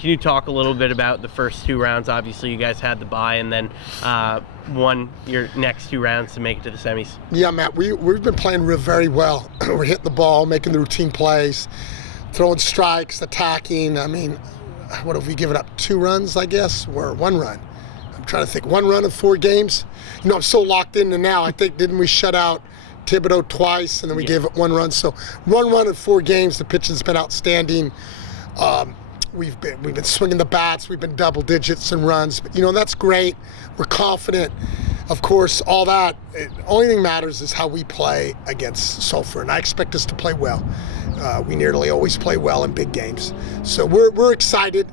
can you talk a little bit about the first 2 rounds? Obviously, you guys had the bye and then won your next 2 rounds to make it to the semis. Yeah, Matt, we've been playing very well. We're hitting the ball, making the routine plays, throwing strikes, attacking. I mean, what have we given up? 2 runs, I guess, or 1 run? I'm trying to think. 1 run in 4 games? You know, I'm so locked into now. I think, didn't we shut out Thibodaux twice, and then we gave it 1 run? So 1 run in 4 games. The pitching's been outstanding. We've been swinging the bats. We've been double digits in runs. But, you know, that's great. We're confident. Of course, all that, only thing matters is how we play against Sulphur, and I expect us to play well. We nearly always play well in big games. So we're excited.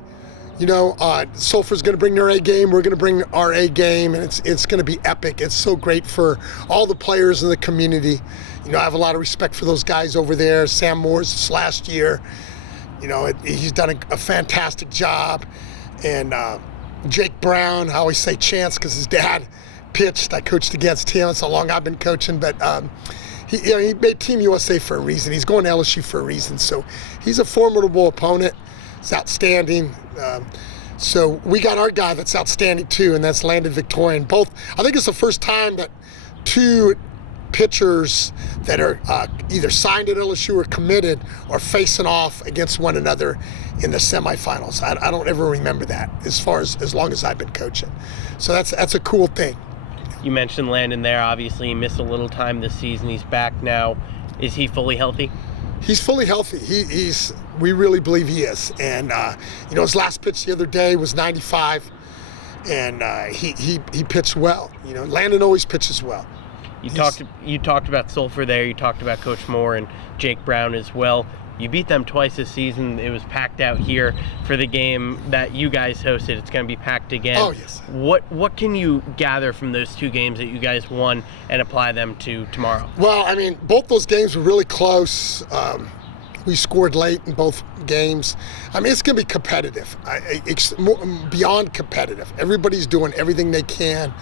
You know, Sulphur's going to bring their A game. We're going to bring our A game, and it's going to be epic. It's so great for all the players in the community. You know, I have a lot of respect for those guys over there. Sam Moore's this last year. You know, he's done a fantastic job. And Jake Brown, I always say Chance because his dad pitched. I coached against him. It's how long I've been coaching. But he made Team USA for a reason. He's going to LSU for a reason. So he's a formidable opponent. It's outstanding. So we got our guy that's outstanding too, and that's Landon Victorian. Both, I think it's the first time that 2 pitchers that are either signed at LSU or committed are facing off against one another in the semifinals. I don't ever remember that as long as I've been coaching. So that's a cool thing. You mentioned Landon there. Obviously, he missed a little time this season. He's back now. Is he fully healthy? He's fully healthy. We really believe he is. And you know, his last pitch the other day was 95, and he pitched well. You know, Landon always pitches well. You talked about Sulphur there. You talked about Coach Moore and Jake Brown as well. You beat them twice this season. It was packed out here for the game that you guys hosted. It's going to be packed again. Oh, yes. What can you gather from those 2 games that you guys won and apply them to tomorrow? Well, I mean, both those games were really close. We scored late in both games. I mean, it's going to be competitive. It's beyond competitive. Everybody's doing everything they can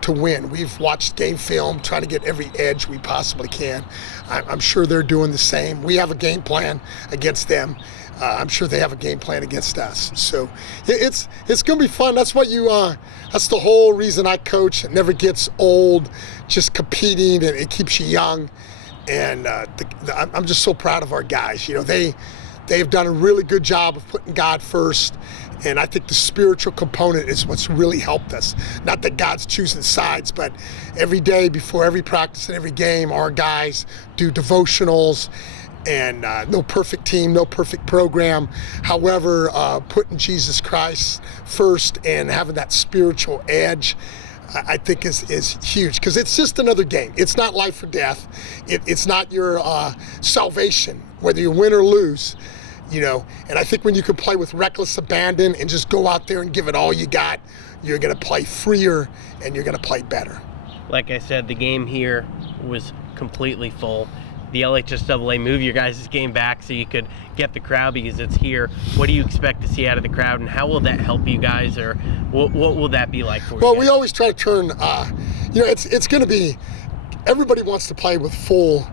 to win. We've watched game film, trying to get every edge we possibly can. I'm sure they're doing the same. We have a game plan against them. I'm sure they have a game plan against us. So it's going to be fun. That's what that's the whole reason I coach. It never gets old, just competing, and it keeps you young. And I'm just so proud of our guys. You know, they've done a really good job of putting God first. And I think the spiritual component is what's really helped us. Not that God's choosing sides, but every day before every practice and every game, our guys do devotionals. And no perfect team, no perfect program. However, putting Jesus Christ first and having that spiritual edge, I think is huge, because it's just another game. It's not life or death. It's not your salvation, whether you win or lose. You know, and I think when you can play with reckless abandon and just go out there and give it all you got, you're going to play freer and you're going to play better. Like I said, the game here was completely full. The LHSAA moved your guys' game back so you could get the crowd because it's here. What do you expect to see out of the crowd, and how will that help you guys, or what will that be like for you? Well, we always try to turn, you know, it's going to be, everybody wants to play with full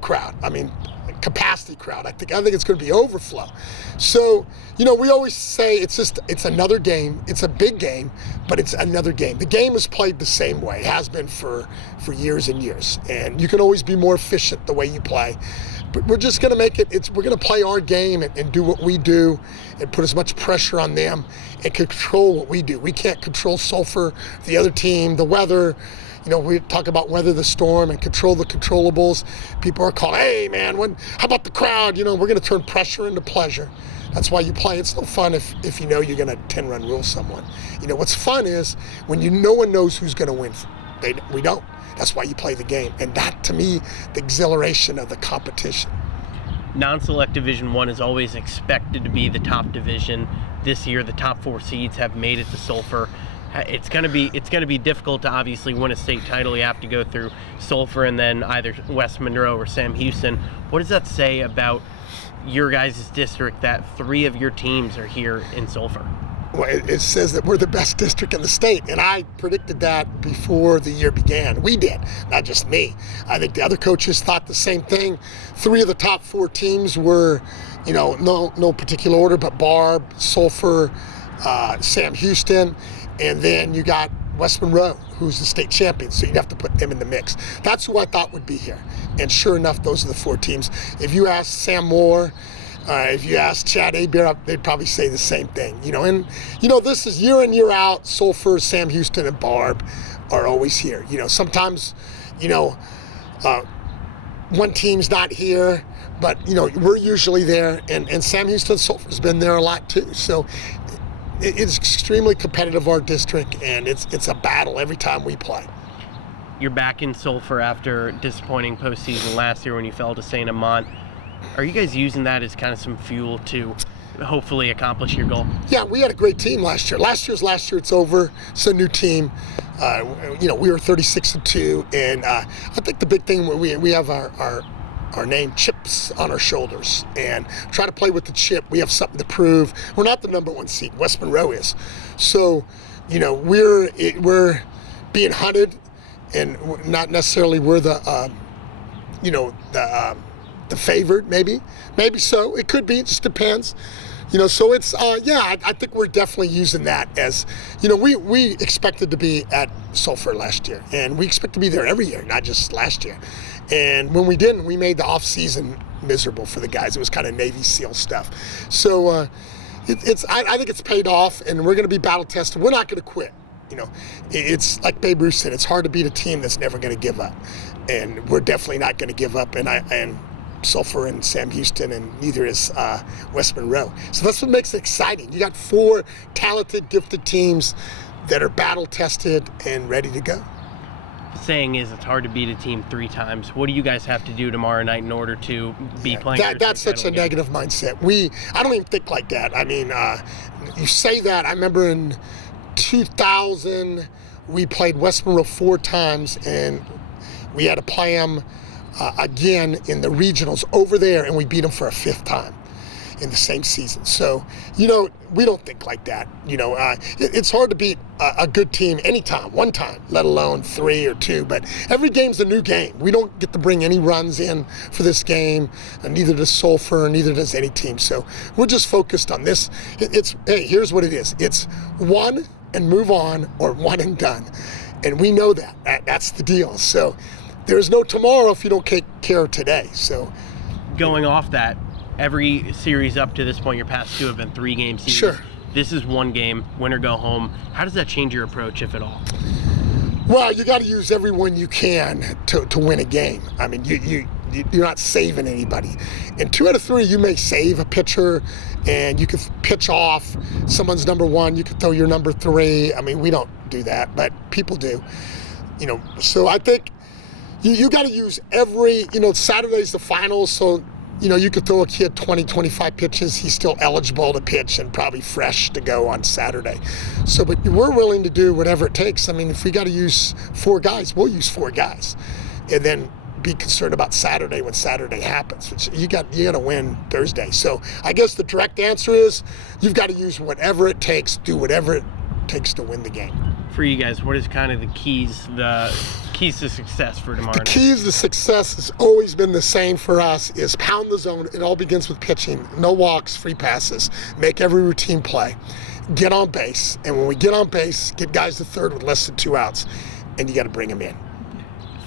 crowd. I mean, capacity crowd. I think it's going to be overflow. So, you know, we always say it's another game. It's a big game, but it's another game. The game is played the same way. It has been for years and years. And you can always be more efficient the way you play. But we're just going to make it, we're going to play our game and do what we do and put as much pressure on them and control what we do. We can't control Sulphur, the other team, the weather. You know, we talk about weather the storm and control the controllables. People are calling, hey, man, how about the crowd? You know, we're going to turn pressure into pleasure. That's why you play. It's no fun if you know you're going to 10-run rule someone. You know, what's fun is when no one knows who's going to win. We don't. That's why you play the game. And that, to me, the exhilaration of the competition. Non-select Division I is always expected to be the top division. This year, the top 4 seeds have made it to Sulphur. It's going to be difficult to obviously win a state title. You have to go through Sulphur and then either West Monroe or Sam Houston. What does that say about your guys' district that 3 of your teams are here in Sulphur? Well, it says that we're the best district in the state, and I predicted that before the year began. We did, not just me. I think the other coaches thought the same thing. 3 of the top 4 teams were, no particular order, but Barbe, Sulphur, Sam Houston, and then you got West Monroe, who's the state champion, so you'd have to put them in the mix. That's who I thought would be here, and sure enough, those are the 4 teams. If you ask Sam Moore, if you ask Chad Aber, they'd probably say the same thing. This is year in, year out. Sulphur, Sam Houston, and Barbe are always here. Sometimes, one team's not here, but, we're usually there. And Sam Houston, Sulphur's been there a lot too. So it's extremely competitive, our district, and it's a battle every time we play. You're back in Sulphur after disappointing postseason last year when you fell to St. Amant. Are you guys using that as kind of some fuel to hopefully accomplish your goal? Yeah, we had a great team last year. Last year, it's over. It's a new team. We were 36-2, and I think the big thing, we have our name, chips on our shoulders, and try to play with the chip. We have something to prove. We're not the number 1 seed. West Monroe is. So, we're being hunted, and not necessarily we're the favored, maybe so. It could be. It just depends. So it's I think we're definitely using that as, we expected to be at Sulphur last year, and we expect to be there every year, not just last year. And when we didn't, we made the off season miserable for the guys. It was kind of Navy SEAL stuff. So I think it's paid off, and we're going to be battle tested. We're not going to quit. It's like Babe Ruth said, it's hard to beat a team that's never going to give up, and we're definitely not going to give up. And Sulphur and Sam Houston, and neither is West Monroe. So that's what makes it exciting. You got 4 talented, gifted teams that are battle-tested and ready to go. The saying is it's hard to beat a team 3 times. What do you guys have to do tomorrow night in order to be playing? That's such a negative mindset. I don't even think like that. I mean, you say that. I remember in 2000, we played West Monroe 4 times, and we had to play them again in the regionals over there, and we beat them for a 5th time in the same season. So, we don't think like that. It's hard to beat a good team anytime, one time, let alone 3 or 2. But every game's a new game. We don't get to bring any runs in for this game, and neither does Sulphur, neither does any team. So we're just focused on this. Hey, here's what it is. It's one and move on, or one and done. And we know that. That's the deal. So there's no tomorrow if you don't take care of today. So, going off that, every series up to this point, your past 2 have been 3-game series. Sure. This is 1 game, win or go home. How does that change your approach, if at all? Well, you got to use everyone you can to win a game. I mean, you're not saving anybody. In 2 out of 3, you may save a pitcher, and you could pitch off someone's number 1. You could throw your number 3. I mean, we don't do that, but people do. So I think you got to use every, Saturday's the finals, so, you could throw a kid 20, 25 pitches. He's still eligible to pitch and probably fresh to go on Saturday. So, but we're willing to do whatever it takes. I mean, if we got to use 4 guys, we'll use 4 guys. And then be concerned about Saturday when Saturday happens, which you got to win Thursday. So I guess the direct answer is you've got to use whatever it takes, do whatever it takes to win the game. For you guys, what is kind of the keys to success for tomorrow night? The keys to success has always been the same for us, is pound the zone. It all begins with pitching. No walks, free passes. Make every routine play. Get on base. And when we get on base, get guys to third with less than 2 outs, and you got to bring them in.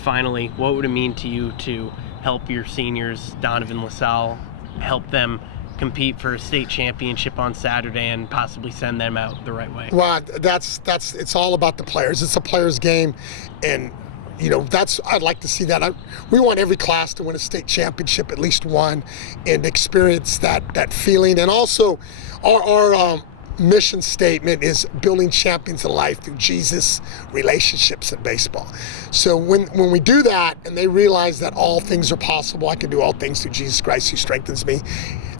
Finally, what would it mean to you to help your seniors, Donovan, LaSalle, help them compete for a state championship on Saturday and possibly send them out the right way? Well, it's all about the players. It's a players' game, and I'd like to see that. We want every class to win a state championship, at least one, and experience that feeling. And also, our mission statement is building champions of life through Jesus, relationships, and baseball. So when we do that, and they realize that all things are possible, I can do all things through Jesus Christ who strengthens me,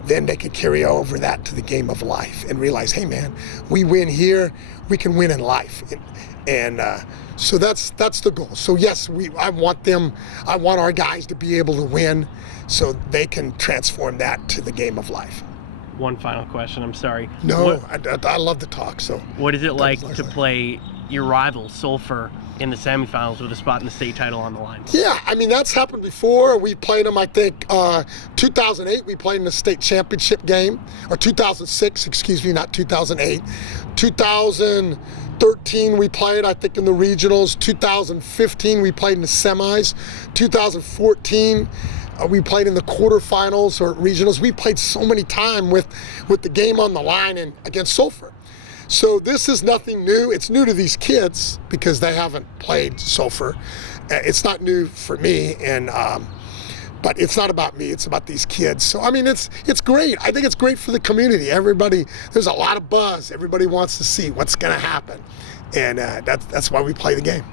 then they can carry over that to the game of life and realize, hey man, we win here, we can win in life. And so that's the goal. So yes, I want our guys to be able to win so they can transform that to the game of life. one final question. I'm sorry. No, I love to talk. So what is it like to play your rival Sulphur in the semifinals with a spot in the state title on the line? Yeah, I mean, that's happened before. We played them, I think, 2008, we played in the state championship game, or 2006, excuse me, not 2008. 2013, we played, I think, in the regionals. 2015, we played in the semis. 2014, we played in the quarterfinals or regionals. We played so many times with the game on the line and against Sulphur. So this is nothing new. It's new to these kids because they haven't played Sulphur. It's not new for me, and but it's not about me. It's about these kids. So I mean, it's great. I think it's great for the community. Everybody, there's a lot of buzz. Everybody wants to see what's going to happen, and that's why we play the game.